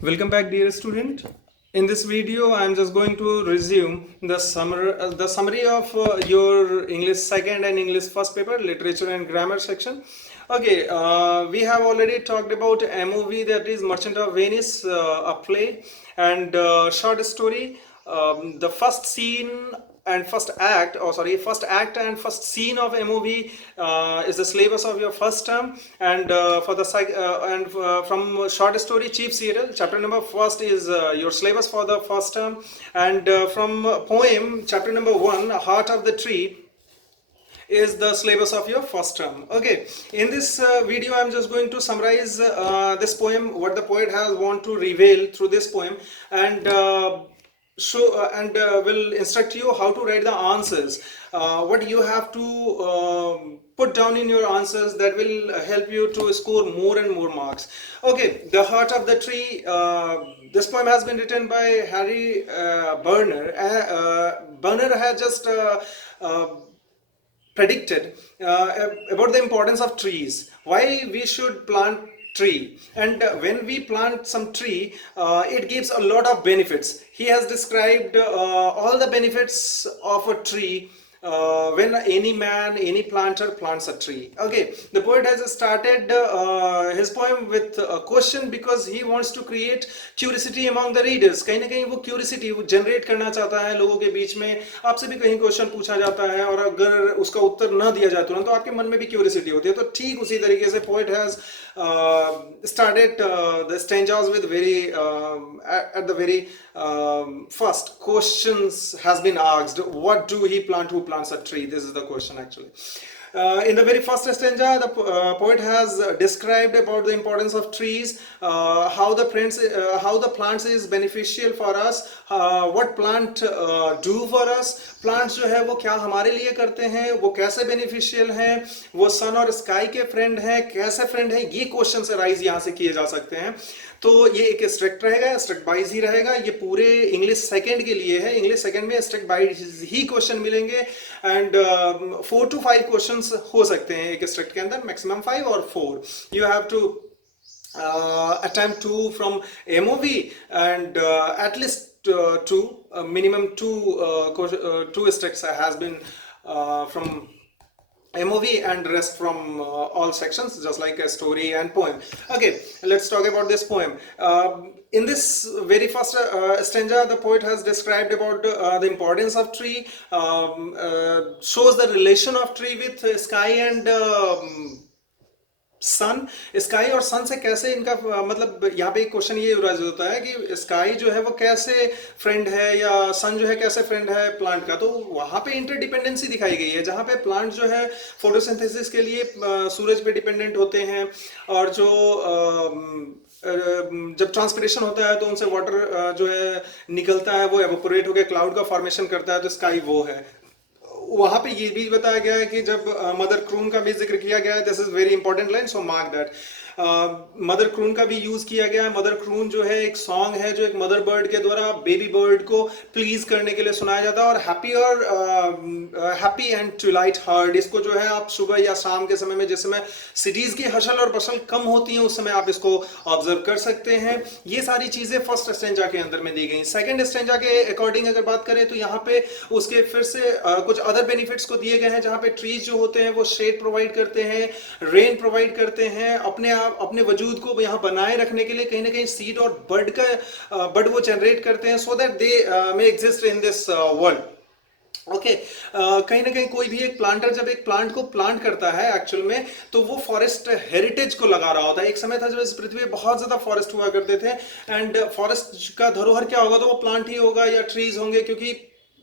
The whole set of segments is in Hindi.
Welcome back, dear student. In this video, I am just going to resume the summary of your English second and English first paper, literature and grammar section. Okay, we have already talked about a movie, that is Merchant of Venice, a play, and short story. The first scene and first act, first act and first scene of a movie is the syllabus of your first term. And from short story Chief Serial, chapter number first is your syllabus for the first term. And from poem, chapter number 1, Heart of the Tree, is the syllabus of your first term. Okay, in this video I'm just going to summarize this poem, what the poet has want to reveal through this poem, and will instruct you how to write the answers, what you have to put down in your answers, that will help you to score more and more marks. Okay, The Heart of the Tree. This poem has been written by Harry Berner. Berner had just predicted about the importance of trees, why we should plant tree, and when we plant some tree, it gives a lot of benefits. He has described all the benefits of a tree when any planter plants a tree. Okay, the poet has started his poem with a question because he wants to create curiosity among the readers. कहीं ना कहीं वो curiosity वो generate करना चाहता है लोगों के बीच में. आपसे भी कहीं क्वेश्चन पूछा जाता है और अगर उसका उत्तर ना दिया जाए तुरंत, तो आपके मन में भी क्यूरियोसिटी होती है. तो ठीक उसी तरीके से poet has started the stanzas with very at the very first questions has been asked. What do he plant? Who plants a tree? This is the question actually. In the very first stanza, the poet has described about the importance of trees, how the plants is beneficial for us, what plant do for us. Plants जो है वो क्या हमारे लिए करते हैं, वो कैसे बेनिफिशियल हैं, वो सन और स्काई के फ्रेंड हैं, कैसे फ्रेंड हैं, ये क्वेश्चन से राइज यहाँ से किए जा सकते हैं. तो ये एक स्ट्रिक्ट रहेगा, स्ट्रिक्ट वाइज ही रहेगा. ये पूरे इंग्लिश सेकंड के लिए है. इंग्लिश सेकंड में स्ट्रिक्ट वाइज ही क्वेश्चन मिलेंगे. एंड 4 to 5 क्वेश्चंस हो सकते हैं एक स्ट्रिक्ट के अंदर, मैक्सिमम 5 और 4. You have to attempt 2 from MOV, and at least minimum two stricts has been from MOV, and rest from all sections, just like a story and poem. Okay, let's talk about this poem. In this very first stanza, the poet has described about the importance of tree, shows the relation of tree with sky and sun. Sky और सन से कैसे इनका मतलब, यहाँ पे एक क्वेश्चन ये राइज होता है कि स्काई जो है वो कैसे फ्रेंड है, या सन जो है कैसे फ्रेंड है प्लांट का. तो वहाँ पे इंटरडिपेंडेंसी दिखाई गई है, जहाँ पे प्लांट जो है फोटोसिंथेसिस के लिए सूरज पे डिपेंडेंट होते हैं, और जो जब ट्रांसपिरेशन होता है तो उनसे वाटर जो है निकलता है, वो एवोपोरेट होकर क्लाउड का फॉर्मेशन करता है, तो स्काई वो है. वहां पे ये भी बताया गया है कि जब मदर क्रून का भी जिक्र किया गया है, this is very important line, so mark that. Mother croon का भी यूज किया गया है. मदर क्रून जो है एक सॉन्ग है जो एक मदर बर्ड के द्वारा बेबी बर्ड को प्लीज करने के लिए सुनाया जाता है. और हैप्पी एंड ट्विलाइट हर्ड, इसको जो है आप सुबह या शाम के समय में, जिस समय सिटीज की हशल और बशल कम होती है, उस समय आप इसको ऑब्जर्व कर सकते हैं. ये सारी चीजें फर्स्ट स्टेंजा के अंदर में दी गई. सेकंड स्टेंजा के अकॉर्डिंग अगर बात करें तो यहाँ पे उसके फिर से कुछ अदर बेनिफिट्स को दिए गए हैं, जहाँ पे ट्रीज जो होते हैं वो शेड प्रोवाइड करते हैं, रेन प्रोवाइड करते हैं, अपने वजूद को यहाँ बनाए रखने के लिए कहीं ना कहीं सीड और बर्ड वो जनरेट करते हैं, so that they may exist in this world. Okay, कहीं ना कहीं कोई भी एक प्लांटर जब एक प्लांट को प्लांट करता है एक्चुअल में, तो वो फॉरेस्ट हेरिटेज को लगा रहा होता है. एक समय था जब इस पृथ्वी पे बहुत ज्यादा फॉरेस्ट हुआ करते थे, एंड फॉरेस्ट का धरोहर क्या होगा, तो वो प्लांट ही होगा या ट्रीज होंगे, क्योंकि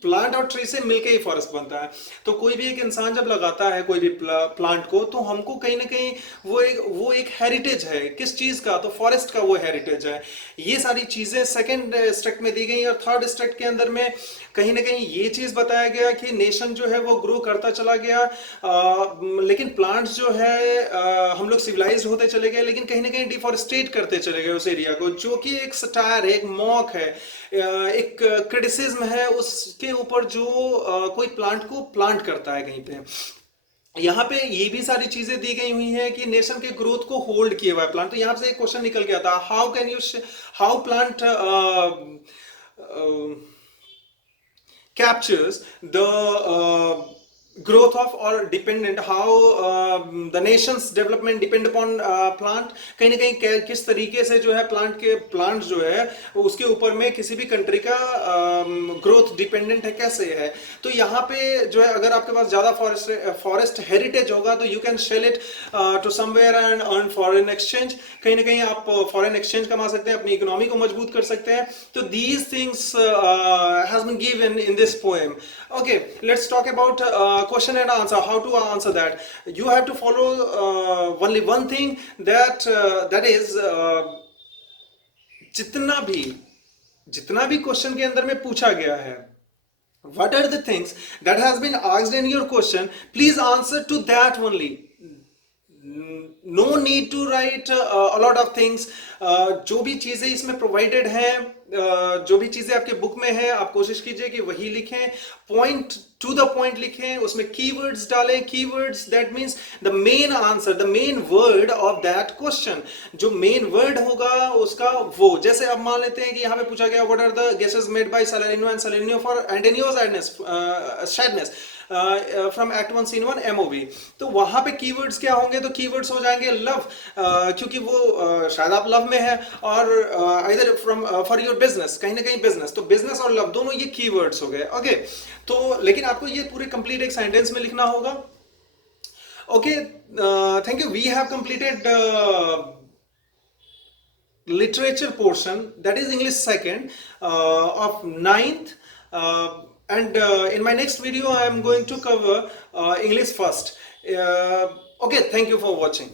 प्लांट और ट्री से मिलके ही फॉरेस्ट बनता है. तो कोई भी एक इंसान जब लगाता है कोई भी प्लांट को, तो हमको कहीं ना कहीं वो एक हेरिटेज है. किस चीज का, तो फॉरेस्ट का वो हेरिटेज है. ये सारी चीजें सेकंड स्ट्रक्ट में दी गई. और थर्ड स्ट्रक्ट के अंदर में कहीं ना कहीं ये चीज बताया गया कि नेशन जो है वो ग्रो करता चला गया, लेकिन प्लांट्स जो है हम लोग सिविलाइज्ड होते चले गए, लेकिन कहीं ना कहीं डिफॉरेस्टेट करते चले गए उस एरिया को, जो कि एक सटायर है, एक मॉक है, एक क्रिटिसिज्म है उसके ऊपर जो कोई प्लांट को प्लांट करता है कहीं पे. यहाँ पे ये भी सारी चीजें दी गई हुई हैं कि नेशन के ग्रोथ को होल्ड किए हुआ है प्लांट। तो यहाँ से एक क्वेश्चन निकल गया था, how can you, how plant captures the growth of or dependent, how the nation's development depend upon plant। कहीं ना कहीं किस तरीके से जो है प्लांट जो है उसके ऊपर में किसी भी कंट्री का ग्रोथ डिपेंडेंट है, कैसे है। तो यहाँ पे जो है अगर आपके पास ज़्यादा फॉरेस्ट हेरिटेज होगा तो you can sell it to somewhere and earn foreign exchange. कहीं ना कहीं आप फॉरेन एक्सचेंज कमा सकते हैं, अपनी इकोनॉमी को मजबूत कर सकते हैं। तो these things has been given in this poem. Okay, let's talk about question and answer, how to answer that। you have to follow only one thing, that is जितना भी क्वेश्चन के अंदर में पूछा गया है, what are the things that has been asked in your question, please answer to that only। No need to write a lot of things. जो भी चीजें इसमें प्रोवाइडेड हैं, जो भी चीजें आपके बुक में है, आप कोशिश कीजिए कि वही लिखें, पॉइंट टू द पॉइंट लिखें, उसमें कीवर्ड्स डालें। Keywords that means the main answer, the main word of that question. जो मेन वर्ड होगा उसका वो, जैसे अब मान लेते हैं कि यहाँ पे पूछा गया what are the guesses made by Salarino and Salarino for Antonio sadness from act 1 scene 1 MOV। तो वहां पे कीवर्ड्स क्या होंगे, तो कीवर्ड्स हो जाएंगे लव, क्योंकि वो शायद आप लव में है, और इधर फ्रॉम फॉर योर बिजनेस, कहीं ना कहीं बिजनेस, तो बिजनेस और लव दोनों ये कीवर्ड्स हो गए। ओके, तो लेकिन आपको ये पूरे कंप्लीट एक सेंटेंस में लिखना होगा। Okay, thank you. We have completed literature portion, that is English second of 9th, and in my next video I am going to cover English first। Okay, thank you for watching।